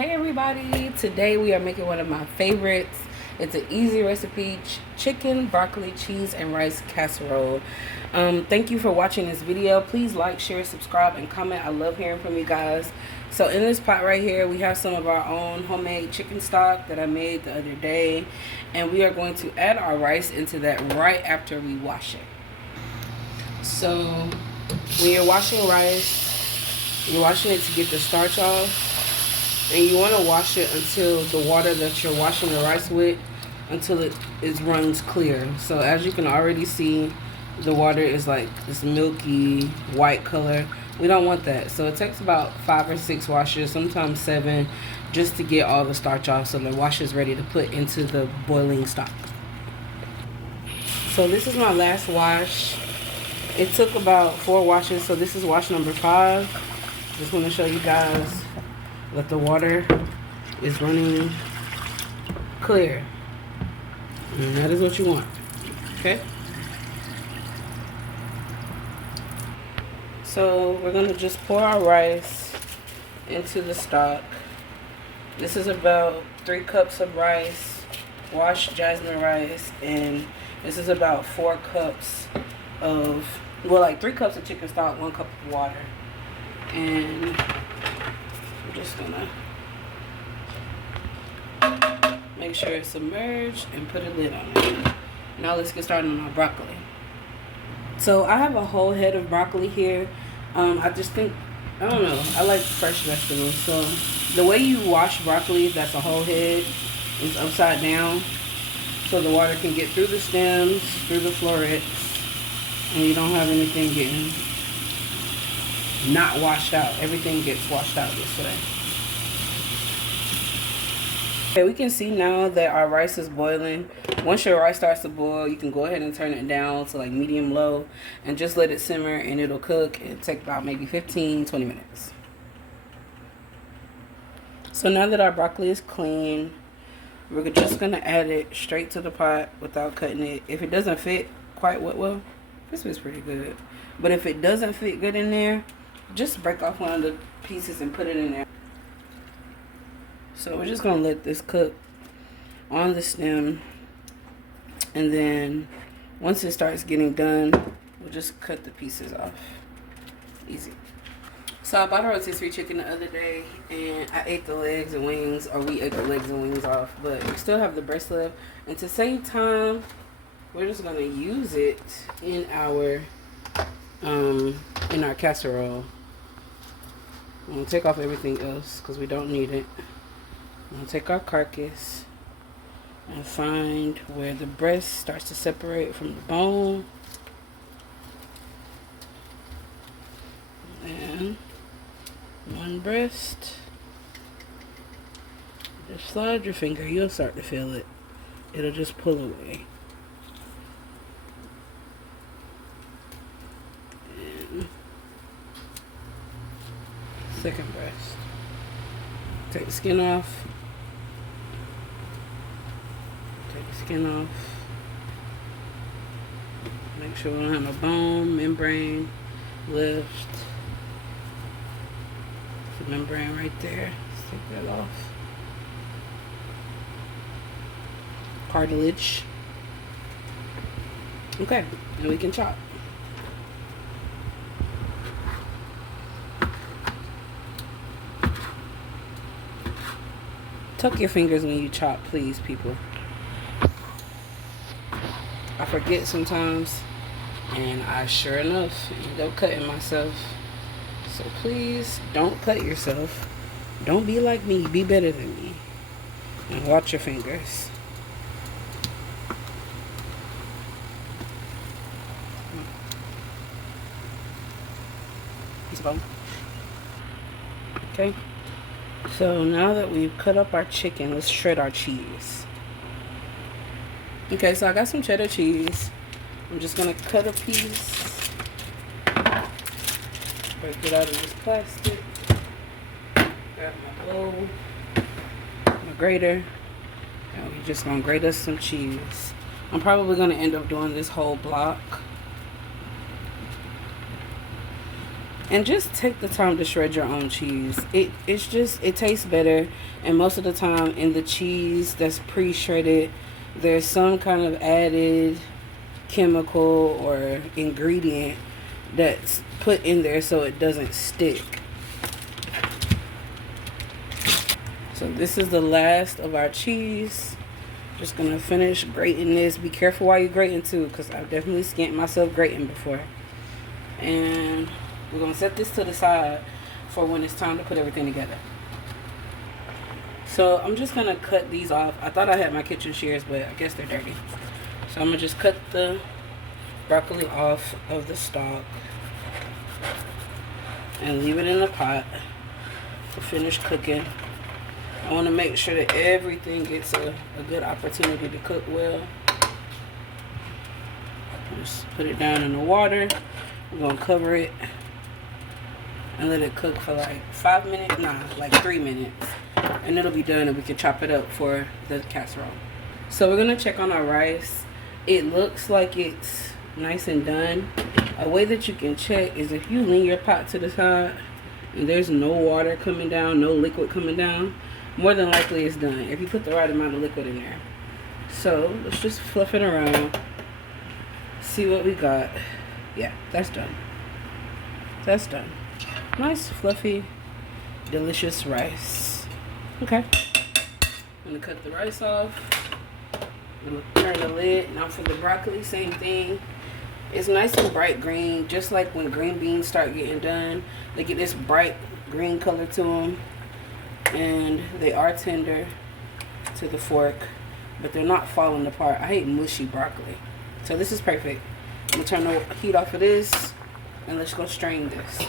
Hey everybody, today we are making one of my favorites. It's an easy recipe, chicken, broccoli, cheese, and rice casserole. Thank you for watching this video. Please like, share, subscribe, and comment. I love hearing from you guys. So in this pot right here, we have some of our own homemade chicken stock that I made the other day. And we are going to add our rice into that right after we wash it. So when you're washing rice, you're washing it to get the starch off. And you want to wash it until the water that you're washing the rice with, until it runs clear. So as you can already see, the water is like this milky white color. We don't want that. So it takes about 5 or 6 washes, sometimes 7, just to get all the starch off so the wash is ready to put into the boiling stock. So this is my last wash. It took about 4 washes, so this is wash number 5. Just want to show you guys that the water is running clear, and that is what you want. Okay, so we're gonna just pour our rice into the stock. This is about 3 cups of rice, washed jasmine rice, and this is about 4 cups of, well, like 3 cups of chicken stock, 1 cup of water. And I'm just gonna make sure it's submerged and put a lid on it. Now let's get started on our broccoli. So I have a whole head of broccoli here. I just think, I don't know, I like fresh vegetables. So the way you wash broccoli, that's a whole head, is upside down, so the water can get through the stems, through the florets, and you don't have anything getting not washed out. Everything gets washed out this way. Okay, we can see now that our rice is boiling. Once your rice starts to boil, you can go ahead and turn it down to like medium low and just let it simmer, and it'll cook. It'll take about maybe 15-20 minutes. So now that our broccoli is clean, we're just gonna add it straight to the pot without cutting it. If it doesn't fit quite well, this is pretty good, but if it doesn't fit good in there, just break off one of the pieces and put it in there. So we're just gonna let this cook on the stem, and then once it starts getting done, we'll just cut the pieces off. Easy. So I bought a rotisserie chicken the other day, and I ate the legs and wings, or we ate the legs and wings off, but we still have the breast left. And to save time, we're just gonna use it in our casserole. I'm gonna take off everything else because we don't need it. I'm gonna take our carcass and find where the breast starts to separate from the bone. And one breast. Just slide your finger, you'll start to feel it. It'll just pull away. And second breast. Take the skin off. Take the skin off. Make sure we don't have no bone, membrane left. The membrane right there. Let's take that off. Cartilage. Okay, and we can chop. Tuck your fingers when you chop, please, people. I forget sometimes, and I sure enough end up cutting myself. So please don't cut yourself. Don't be like me. Be better than me. And watch your fingers. Okay. So now that we've cut up our chicken, let's shred our cheese. Okay, so I got some cheddar cheese. I'm just gonna cut a piece. Break it out of this plastic. Grab my bowl, my grater, and we're just gonna grate us some cheese. I'm probably gonna end up doing this whole block. And just take the time to shred your own cheese. It tastes better, and most of the time in the cheese that's pre-shredded, there's some kind of added chemical or ingredient that's put in there so it doesn't stick. So this is the last of our cheese. Just gonna finish grating this. Be careful while you're grating too, because I've definitely skint myself grating before. And we're gonna set this to the side for when it's time to put everything together. So I'm just gonna cut these off. I thought I had my kitchen shears, but I guess they're dirty. So I'm gonna just cut the broccoli off of the stalk and leave it in the pot to finish cooking. I want to make sure that everything gets a good opportunity to cook well. Just put it down in the water. We're going to cover it and let it cook for like 5 minutes. Nah, like 3 minutes. And it'll be done and we can chop it up for the casserole. So we're going to check on our rice. It looks like it's nice and done. A way that you can check is if you lean your pot to the side and there's no water coming down, no liquid coming down, more than likely it's done if you put the right amount of liquid in there. So let's just fluff it around, see what we got. Yeah, that's done. That's done. Nice, fluffy, delicious rice. Okay, I'm gonna cut the rice off. I'm gonna turn the lid. Now for the broccoli, same thing. It's nice and bright green, just like when green beans start getting done. They get this bright green color to them. And they are tender to the fork, but they're not falling apart. I hate mushy broccoli. So this is perfect. I'm gonna turn the heat off of this and let's go strain this.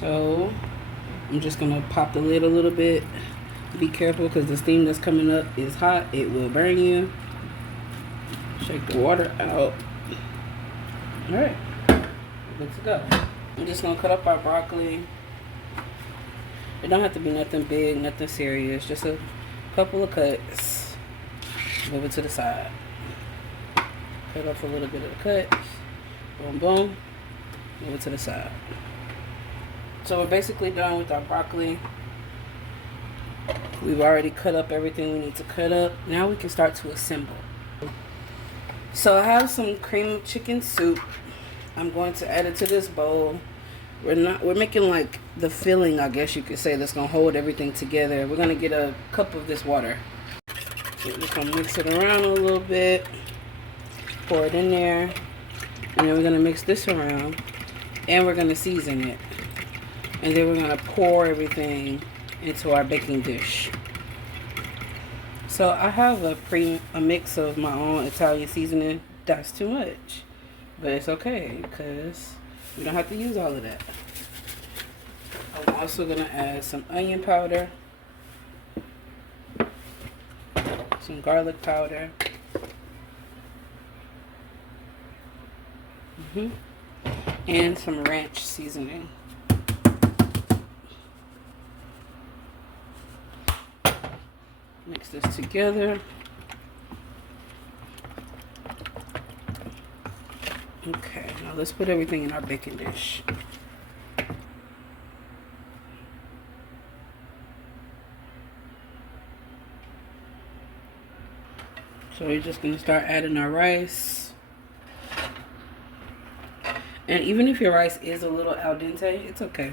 So I'm just gonna pop the lid a little bit. Be careful because the steam that's coming up is hot. It will burn you. Shake the water out. All right, good to go. I'm just gonna cut up our broccoli. It don't have to be nothing big, nothing serious. Just a couple of cuts. Move it to the side. Cut off a little bit of the cuts. Boom, boom. Move it to the side. So we're basically done with our broccoli. We've already cut up everything we need to cut up. Now we can start to assemble. So I have some cream of chicken soup. I'm going to add it to this bowl. We're making like the filling, I guess you could say, that's gonna hold everything together. We're gonna get a cup of this water. So we're just gonna mix it around a little bit, pour it in there, and then we're gonna mix this around, and we're gonna season it, and then we're gonna pour everything into our baking dish. So I have a mix of my own Italian seasoning. That's too much, but it's okay because we don't have to use all of that. I'm also gonna add some onion powder, some garlic powder, and some ranch seasoning. Mix this together. Okay, now let's put everything in our baking dish. So we're just gonna start adding our rice. And even if your rice is a little al dente, it's okay.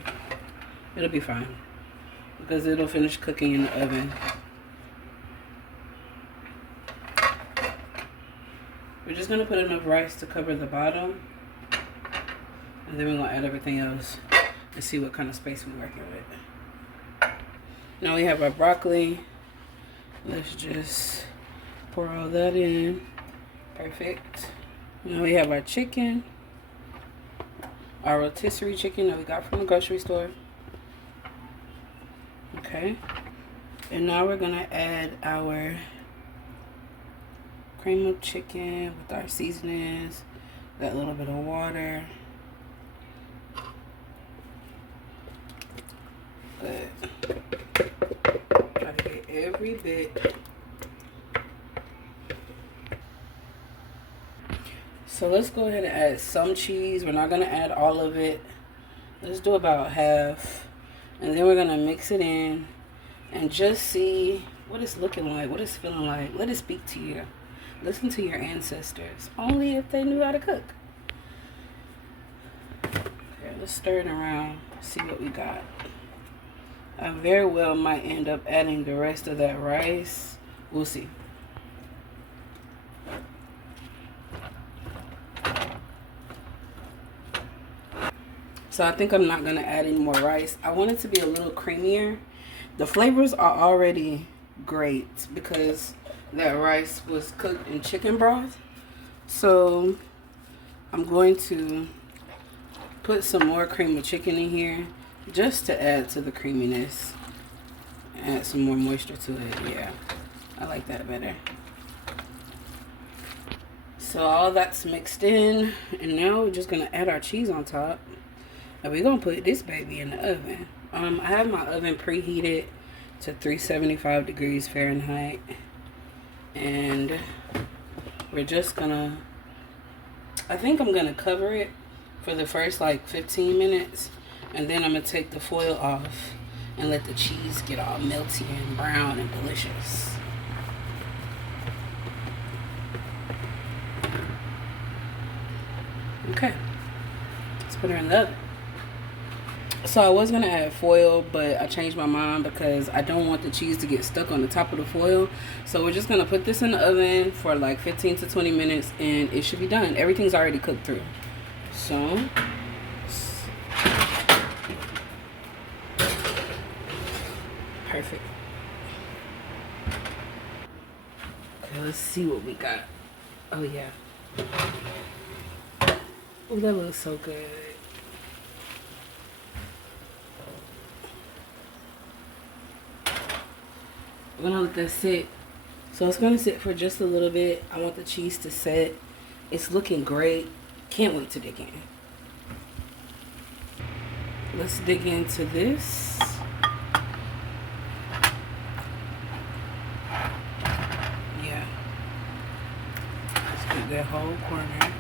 It'll be fine because it'll finish cooking in the oven. We're just gonna put enough rice to cover the bottom, and then we're gonna add everything else and see what kind of space we're working with. Now we have our broccoli. Let's just pour all that in. Perfect. Now we have our chicken, our rotisserie chicken that we got from the grocery store. Okay. And now we're gonna add our cream of chicken with our seasonings, that little bit of water. Good. Try to get every bit. So let's go ahead and add some cheese. We're not going to add all of it. Let's do about half. And then we're going to mix it in and just see what it's looking like, what it's feeling like. Let it speak to you. Listen to your ancestors. Only if they knew how to cook. Okay, let's stir it around. See what we got. I very well might end up adding the rest of that rice. We'll see. So I think I'm not going to add any more rice. I want it to be a little creamier. The flavors are already great because that rice was cooked in chicken broth. So I'm going to put some more cream of chicken in here just to add to the creaminess. Add some more moisture to it. Yeah, I like that better. So all that's mixed in, and now we're just going to add our cheese on top. And we're going to put this baby in the oven. I have my oven preheated to 375 degrees Fahrenheit. And we're just going to, I think I'm going to cover it for the first like 15 minutes. And then I'm going to take the foil off and let the cheese get all melty and brown and delicious. Okay. Let's put her in the oven. So I was going to add foil, but I changed my mind because I don't want the cheese to get stuck on the top of the foil. So we're just going to put this in the oven for like 15 to 20 minutes and it should be done. Everything's already cooked through. So perfect. Okay, let's see what we got. Oh yeah. Oh, that looks so good. We're gonna let that sit. So it's gonna sit for just a little bit. I want the cheese to set. It's looking great. Can't wait to dig in. Let's dig into this. Yeah. Let's get that whole corner.